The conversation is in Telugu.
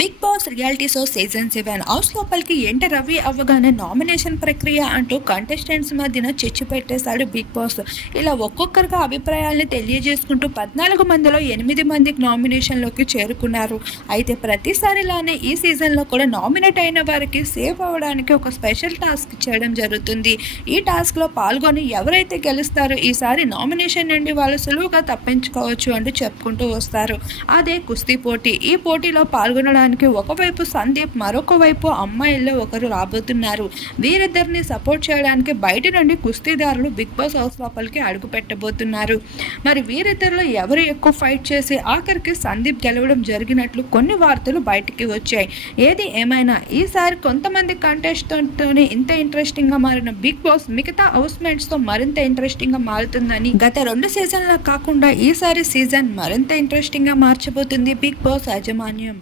Big Boss reality show season 7 house లోపలికి ఎంటర్ అవ్వగానే నామినేషన్ ప్రక్రియ అంటూ కంటెస్టెంట్స్ మధ్యన చిచ్చు పెట్టేశాడు బిగ్ బాస్. ఇలా ఒక్కొక్కరుగా అభిప్రాయాలను తెలియజేసుకుంటూ 14 మందిలో 8 మందికి నామినేషన్లోకి చేరుకున్నారు. అయితే ప్రతిసారిలానే ఈ సీజన్లో కూడా నామినేట్ అయిన వారికి సేవ్ అవ్వడానికి ఒక స్పెషల్ టాస్క్ చేయడం జరుగుతుంది. ఈ టాస్క్లో పాల్గొని ఎవరైతే గెలుస్తారో ఈసారి నామినేషన్ నుండి వాళ్ళు సులువుగా తప్పించుకోవచ్చు అంటూ చెప్పుకుంటూ వస్తారు. అదే కుస్తీ పోటీ. ఈ పోటీలో పాల్గొనడానికి ఒకవైపు సందీప్, మరొక వైపు అమ్మాయిల్లో ఒకరు రాబోతున్నారు. వీరిద్దరిని సపోర్ట్ చేయడానికి బయట నుండి కుస్తీదారులు బిగ్ బాస్ హౌస్ లోపలికి అడుగు పెట్టబోతున్నారు. మరి వీరిద్దరిలో ఎవరు ఎక్కువ ఫైట్ చేసి ఆఖరికి సందీప్ గెలవడం జరిగినట్లు కొన్ని వార్తలు బయటికి వచ్చాయి. ఏది ఏమైనా ఈసారి కొంతమంది కంటెస్టెంట్తోనే ఇంత ఇంట్రెస్టింగ్ గా మారిన బిగ్ బాస్ మిగతా హౌస్ మేట్స్ తో మరింత ఇంట్రెస్టింగ్ గా మారుతుందని, గత 2 సీజన్ల కాకుండా ఈసారి సీజన్ మరింత ఇంట్రెస్టింగ్ గా మార్చబోతుంది బిగ్ బాస్ యాజమాన్యం.